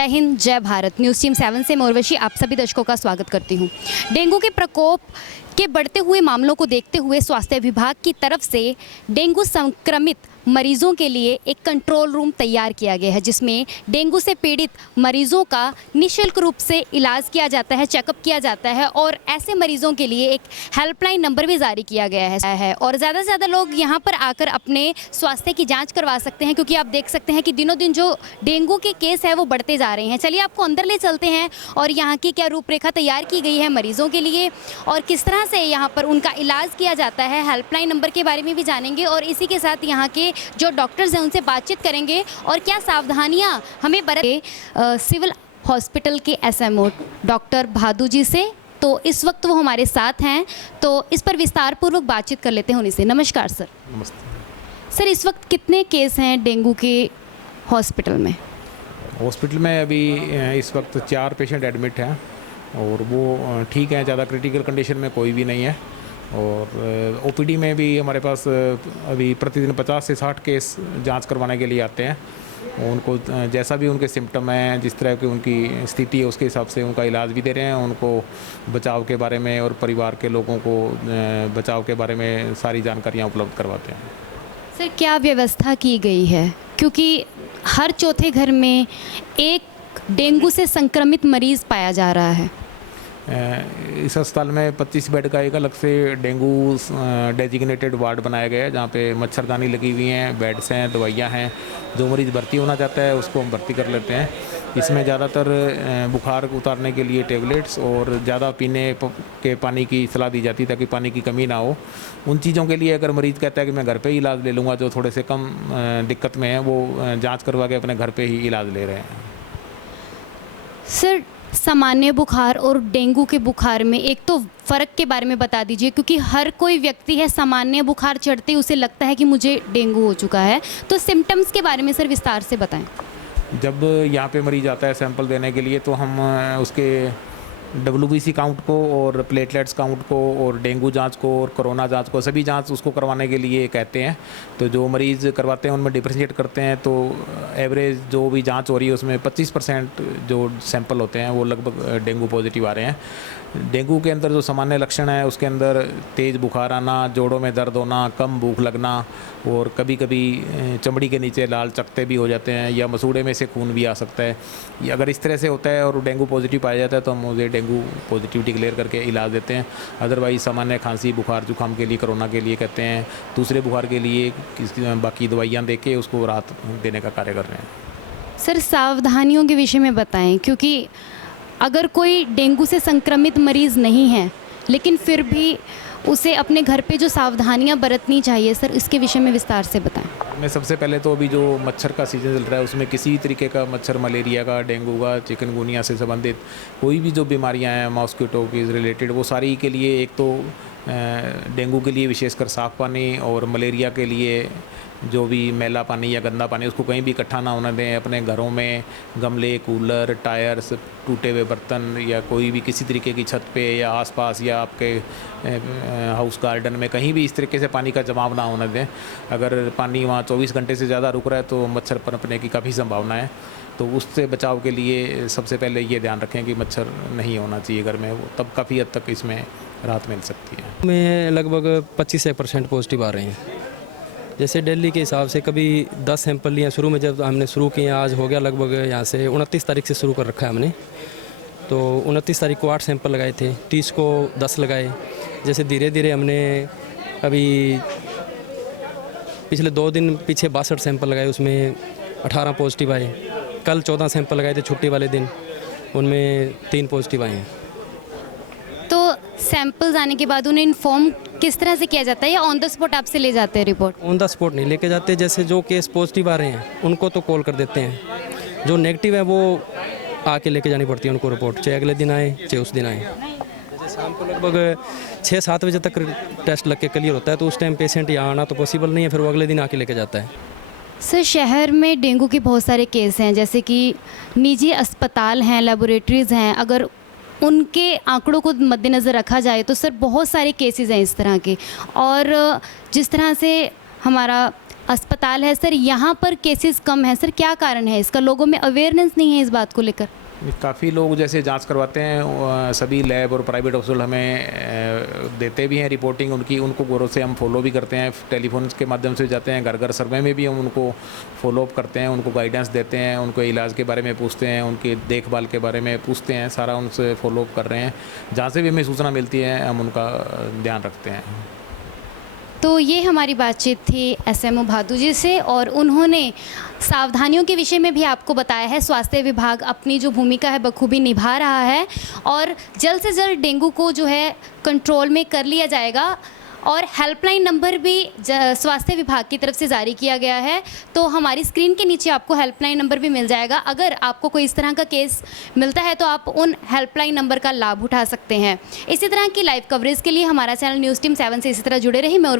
जय हिंद, जय Bharat. News team 7 से मैं उर्वशी आप सभी दर्शकों का स्वागत करती हूं। डेंगू के प्रकोप के बढ़ते हुए मामलों को देखते हुए स्वास्थ्य विभाग की तरफ से डेंगू संक्रमित मरीजों के लिए एक कंट्रोल रूम तैयार किया गया है, जिसमें डेंगू से पीड़ित मरीजों का निःशुल्क रूप से इलाज किया जाता है, चेकअप किया जाता है और ऐसे मरीजों के लिए एक हेल्पलाइन नंबर भी जारी किया गया है और ज़्यादा से ज़्यादा लोग यहां पर आकर अपने स्वास्थ्य की जांच करवा सकते हैं, क्योंकि आप देख सकते हैं कि दिनों दिन जो डेंगू के केस है वो बढ़ते जा रहे हैं। चलिए आपको अंदर ले चलते हैं और यहाँ की क्या रूपरेखा तैयार की गई है मरीजों के लिए और किस तरह से यहाँ पर उनका इलाज किया जाता है, हेल्पलाइन नंबर के बारे में भी जानेंगे और इसी के साथ यहाँ के जो डॉक्टर्स हैं उनसे बातचीत करेंगे और क्या सावधानियां हमें बरतने सिविल हॉस्पिटल के एसएमओ डॉक्टर भादू जी से। तो इस वक्त वो हमारे साथ हैं, तो इस पर विस्तार पूर्वक बातचीत कर लेते हैं उन्हीं से। नमस्कार सर। नमस्ते सर, इस वक्त कितने केस हैं डेंगू के हॉस्पिटल में? हॉस्पिटल में अभी इस वक्त 4 पेशेंट एडमिट हैं और वो ठीक हैं, ज़्यादा क्रिटिकल कंडीशन में कोई भी नहीं है। और ओपीडी में भी हमारे पास अभी प्रतिदिन 50 से 60 केस जांच करवाने के लिए आते हैं। उनको जैसा भी उनके सिम्टम हैं, जिस तरह की उनकी स्थिति है, उसके हिसाब से उनका इलाज भी दे रहे हैं। उनको बचाव के बारे में और परिवार के लोगों को बचाव के बारे में सारी जानकारियाँ उपलब्ध करवाते हैं। सर, क्या व्यवस्था की गई है, क्योंकि हर चौथे घर में एक डेंगू से संक्रमित मरीज़ पाया जा रहा है? इस अस्पताल में 25 बेड का एक अलग से डेंगू डेजिग्नेटेड वार्ड बनाया गया है, जहाँ पे मच्छरदानी लगी हुई हैं, बेड्स हैं, दवाइयाँ हैं। जो मरीज़ भर्ती होना चाहता है उसको हम भर्ती कर लेते हैं। इसमें ज़्यादातर बुखार उतारने के लिए टेबलेट्स और ज़्यादा पीने के पानी की सलाह दी जाती है ताकि पानी की कमी ना हो। उन चीज़ों के लिए अगर मरीज़ कहता है कि मैं घर पे ही इलाज ले लूँगा, जो थोड़े से कम दिक्कत में है, वो जाँच करवा के अपने घर पर ही इलाज ले रहे हैं। सर, सामान्य बुखार और डेंगू के बुखार में एक तो फ़र्क के बारे में बता दीजिए, क्योंकि हर कोई व्यक्ति है सामान्य बुखार चढ़ते ही उसे लगता है कि मुझे डेंगू हो चुका है। तो सिम्टम्स के बारे में सर विस्तार से बताएं। जब यहाँ पे मरीज़ आता है सैंपल देने के लिए, तो हम उसके WBC काउंट को और प्लेटलेट्स काउंट को और डेंगू जांच को और कोरोना जांच को, सभी जांच उसको करवाने के लिए कहते हैं। तो जो मरीज़ करवाते हैं उनमें डिफरेंशिएट करते हैं। तो एवरेज जो भी जांच हो रही है उसमें 25% जो सैंपल होते हैं वो लगभग डेंगू पॉजिटिव आ रहे हैं। डेंगू के अंदर जो सामान्य लक्षण है उसके अंदर तेज़ बुखार आना, जोड़ों में दर्द होना, कम भूख लगना और कभी कभी चमड़ी के नीचे लाल चकत्ते भी हो जाते हैं या मसूड़े में से खून भी आ सकता है। अगर इस तरह से होता है और डेंगू पॉजिटिव पाया जाता है तो हम उसे डेंगू पॉजिटिव डिक्लेयर करके इलाज देते हैं। अदरवाइज़ सामान्य खांसी बुखार जुकाम के लिए, कोरोना के लिए कहते हैं, दूसरे बुखार के लिए बाकी दवाइयाँ दे के उसको राहत देने का कार्य कर रहे हैं। सर, सावधानियों के विषय में बताएं, क्योंकि अगर कोई डेंगू से संक्रमित मरीज़ नहीं है लेकिन फिर भी उसे अपने घर पे जो सावधानियां बरतनी चाहिए, सर इसके विषय में विस्तार से बताएं। मैं सबसे पहले तो अभी जो मच्छर का सीज़न चल रहा है उसमें किसी भी तरीके का मच्छर, मलेरिया का, डेंगू का, चिकनगुनिया से संबंधित कोई भी जो बीमारियां हैं मॉस्किटो की रिलेटेड, वो सारी के लिए एक तो डेंगू के लिए विशेषकर साफ़ पानी और मलेरिया के लिए जो भी मैला पानी या गंदा पानी उसको कहीं भी इकट्ठा ना होने दें। अपने घरों में गमले, कूलर, टायर्स, टूटे हुए बर्तन या कोई भी किसी तरीके की छत पे या आसपास या आपके हाउस गार्डन में कहीं भी इस तरीके से पानी का जमाव ना होने दें। अगर पानी वहाँ 24 घंटे से ज़्यादा रुक रहा है तो मच्छर पनपने की काफ़ी संभावना है। तो उससे बचाव के लिए सबसे पहले ये ध्यान रखें कि मच्छर नहीं होना चाहिए घर में, वो तब काफ़ी हद तक इसमें राहत मिल सकती है। में लगभग 25% पॉजिटिव आ रहे हैं। जैसे दिल्ली के हिसाब से कभी 10 सैंपल लिए शुरू में, जब हमने शुरू किया आज हो गया लगभग यहाँ से 29 तारीख से शुरू कर रखा है हमने। तो 29 तारीख को 8 सैंपल लगाए थे, 30 को 10 लगाए। जैसे धीरे धीरे हमने अभी पिछले 2 दिन पीछे 62 सैंपल लगाए, उसमें 18 पॉजिटिव आए। कल 14 सैंपल लगाए थे छुट्टी वाले दिन, उनमें 3 पॉजिटिव आए हैं। तो सैंपल्स आने के बाद उन्हें इन्फॉर्म किस तरह से किया जाता है या ऑन द स्पॉट आपसे ले जाते हैं रिपोर्ट? ऑन द स्पॉट नहीं लेके जाते। जैसे जो केस पॉजिटिव आ रहे हैं उनको तो कॉल कर देते हैं, जो नेगेटिव है वो आके लेके जानी पड़ती है उनको रिपोर्ट, चाहे अगले दिन आए चाहे उस दिन आए। जैसे शाम को लगभग 6-7 बजे तक टेस्ट लग के क्लियर होता है, तो उस टाइम पेशेंट यहाँ आना तो पॉसिबल नहीं है, फिर वो अगले दिन आके लेके जाता है। सर, शहर में डेंगू के बहुत सारे केस हैं, जैसे कि निजी अस्पताल हैं, लेबोरेटरीज़ हैं। अगर उनके आंकड़ों को मद्देनज़र रखा जाए तो सर बहुत सारे केसेस हैं इस तरह के। और जिस तरह से हमारा अस्पताल है सर, यहाँ पर केसेस कम हैं सर, क्या कारण है इसका? लोगों में अवेयरनेस नहीं है इस बात को लेकर। काफ़ी लोग जैसे जांच करवाते हैं, सभी लैब और प्राइवेट हॉस्पिटल हमें देते भी हैं रिपोर्टिंग उनकी, उनको गौरव से हम फॉलो भी करते हैं, टेलीफोन के माध्यम से जाते हैं, घर घर सर्वे में भी हम उनको फॉलो अप करते हैं, उनको गाइडेंस देते हैं, उनको इलाज के बारे में पूछते हैं, उनकी देखभाल के बारे में पूछते हैं, सारा उनसे फॉलो अप कर रहे हैं। जहाँ से भी हमें सूचना मिलती है हम उनका ध्यान रखते हैं। तो ये हमारी बातचीत थी एसएमओ भादु जी से, और उन्होंने सावधानियों के विषय में भी आपको बताया है। स्वास्थ्य विभाग अपनी जो भूमिका है बखूबी निभा रहा है और जल्द से जल्द डेंगू को जो है कंट्रोल में कर लिया जाएगा। और हेल्पलाइन नंबर भी स्वास्थ्य विभाग की तरफ से जारी किया गया है, तो हमारी स्क्रीन के नीचे आपको हेल्पलाइन नंबर भी मिल जाएगा। अगर आपको कोई इस तरह का केस मिलता है तो आप उन हेल्पलाइन नंबर का लाभ उठा सकते हैं। इसी तरह की लाइव कवरेज के लिए हमारा चैनल न्यूज़ टीम 7 से इसी तरह जुड़े रहिए। मैं